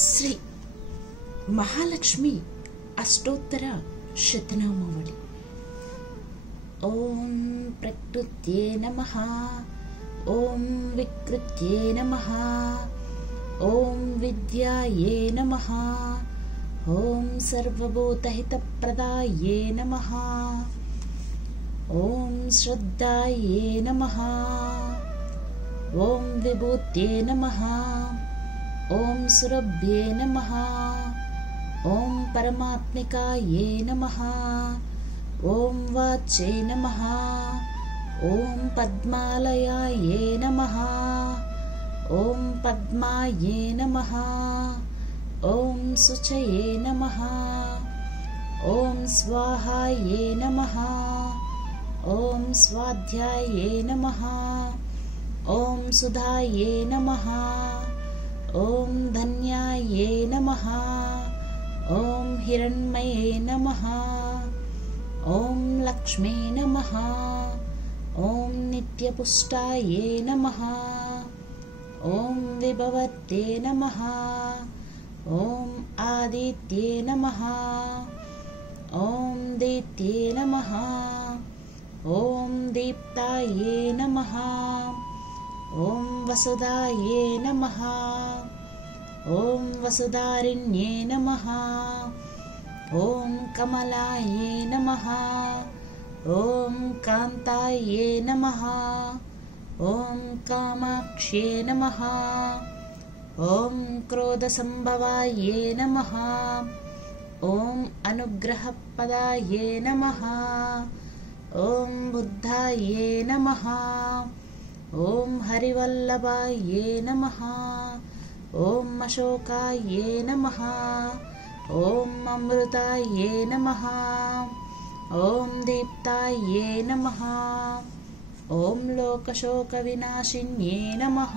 శ్రీ మహాలక్ష్మి అష్టోత్తర శతనామావళి. ఓం ప్రకృత్యే నమః, ఓం వికృత్యే నమః, ఓం విద్యాయే నమః, ఓం సర్వభూతహితప్రదాయే నమః, ఓం శ్రద్ధాయే నమః, ఓం విభూత్యే నమః, ఓం సురభ్యే నమః, ఓం పరమాత్మికాయే నమః, ఓం వాచ్యే నమః, ఓం పద్మాలయాయే నమః, ఓం పద్మాయే నమః, ఓం శుచయే నమః, ఓం స్వాహాయే నమః, ఓం స్వాధ్యాయే నమః, ఓం సుధాయే నమః, ఓం ధన్యాయే నమః, ఓం హిరణ్మయే నమః, ఓం లక్ష్మీ నమః, ఓం నిత్యపుష్టాయే నమః, ఓం విభవతే నమః, ఓం ఆదిత్యే నమః, ఓం దీప్త్యే నమః, ఓం దీప్తాయే నమః, ఓం వసుదాయే నమః, ఓం వసుధారిణ్యే నమః, ఓం కమలాయే నమః, ఓం కాంతాయే నమః, ఓం కామాక్ష్యే నమః, ఓం క్రోధసంభవాయే నమః, ఓం అనుగ్రహపదాయే నమః, ఓం బుద్ధాయే నమః, ఓం హరివల్లభాయే నమః, ఓం అశోకాయే నమః, ఓం అమృతాయే నమః, ఓం దీప్తాయే నమః, ఓం లోకశోకవినాశిన్యే నమః,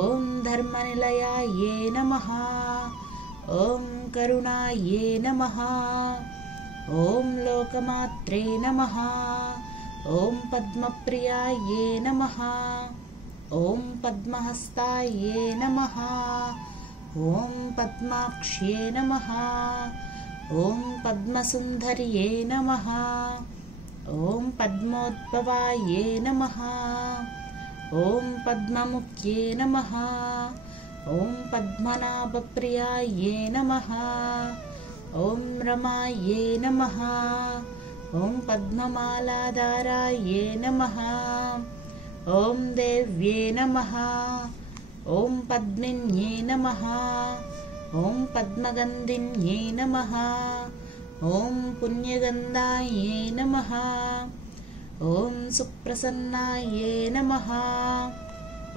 ఓం ధర్మనిలయాయే నమః, ఓం కరుణాయే నమః, ఓం లోకమాత్రే నమః, ఓం పద్మప్రియాయే నమః, ఓం పద్మహస్తాయే నమః, ఓం పద్మాక్ష్యే నమః, ఓం పద్మసుందర్యే నమః, ఓం పద్మోద్భవాయే నమః, ఓం పద్మముఖ్యే నమః, ఓం పద్మనాభప్రియాయే నమః, ఓం రమాయే నమః, ఓం పద్మమాలాధారాయే నమః, ఓం దేవ్యే నమః, ఓం పద్మిన్యే నమః, ఓం పద్మగంధిన్యే నమః, ఓం పుణ్యగంధాయే నమః, ఓం సుప్రసన్నాయే నమః,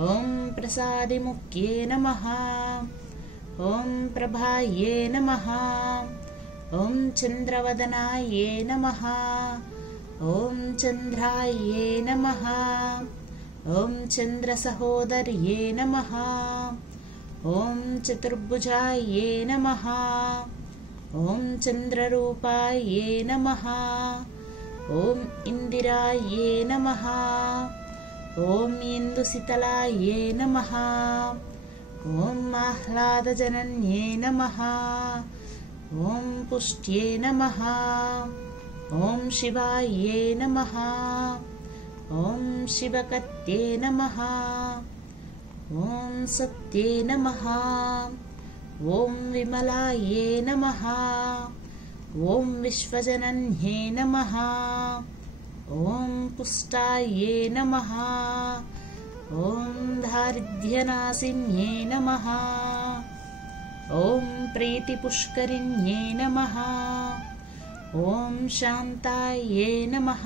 ఓం ప్రసాదిముఖ్యే నమః, ఓం ప్రభాయే నమః, ఓం చంద్రవదనాయే నమః, ఓం చంద్రాయే నమః, ఓం చంద్రసహోదర్యే నమః, ఓం చతుర్భుజాయే నమః, ఓం చంద్రరూపాయే నమః, ఓం ఇందిరాయే నమః, ఓం ఇందుశితలాయే నమః, ఓం ఆహ్లాదజనన్యే నమః, ఓం పుష్ట్యే నమః, ఓం శివాయే నమః, ఓం శివకత్యే నమః, ఓం సత్యే నమః, ఓం విమలాయే నమః, ఓం విశ్వజనన్యే నమః, ఓం పుష్టాయే నమః, ఓం దారిద్ర్యనాశిన్యే నమః, ఓం ప్రీతిపుష్కరిణ్యే నమః, ఓం శాంతాయే నమః,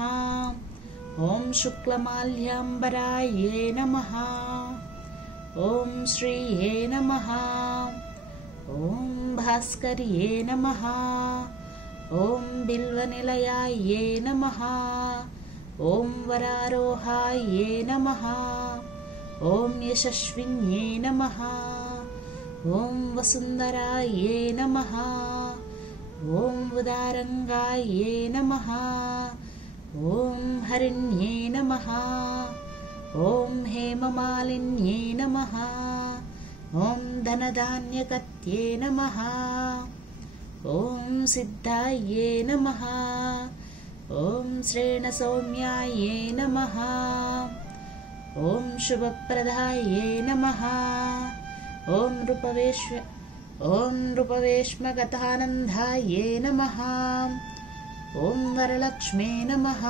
ఓం శుక్లమాల్యాంబరాయే నమః, ఓం శ్రీయే నమః, ఓం భాస్కర్యే నమః, ఓం బిల్వనిలయాయే నమః, ఓం వరారోహాయే నమః, ఓం యశస్విన్యే నమః, ఓం వసుందరాయే నమః, ఓం ఉదారంగాయే నమః, ఓం హరిణ్యే నమః, ఓం హేమమాలిన్యే నమః, ॐ धनधान्यकत्ये नमः। ॐ सिद्धायै नमः। ॐ श्रेणसौम्यायै नमः। ॐ शुभप्रदायै नमः। ॐ रूपवेश्मगतानन्दायै नमः। ॐ वरलक्ष्मे नमः।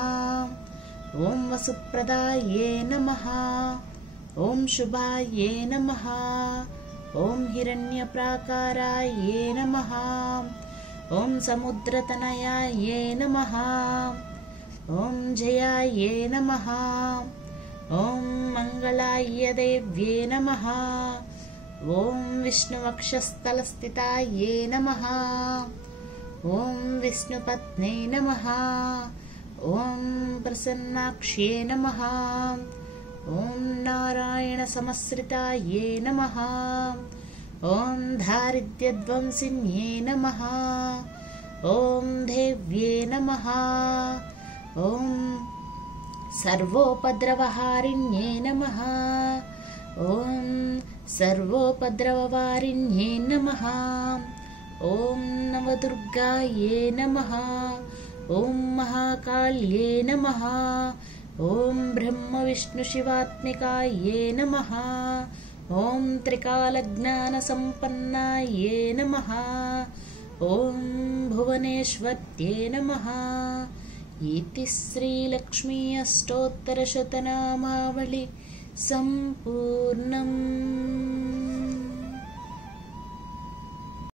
ॐ वसुप्रदायै नमः। ॐ शुभायै नमः। ॐ हिरण्यप्राकारायै नमः। ॐ समुद्रतनयायै नमः। ॐ जयायै नमः। ॐ मङ्गलाय देव्ये नमः। ॐ विष्णुवक्षस्थलस्थितायै नमः। ॐ विष्णुपत्न्यै नमः। ॐ प्रसन्नाक्ष्ये नमः। ॐ नारायणसमश्रितायै नमः। ॐ दारिद्र्यध्वंसिन्यै नमः। ॐ देव्ये नमः। ॐ सर्वोपद्रवहारिण्यै नमः। ॐ सर्वोपद्रववारिण्यै नमः। ॐ नवदुर्गायै नमः। ॐ महाकाल्यै नमः। ॐ ब्रह्मविष्णुशिवात्मिकायै नमः। ॐ त्रिकालज्ञानसम्पन्नायै नमः। ॐ भुवनेश्वर्यै नमः। इति श्रीलक्ष्मी अष्टोत्तरशतनामावली सम्पूर्णम्।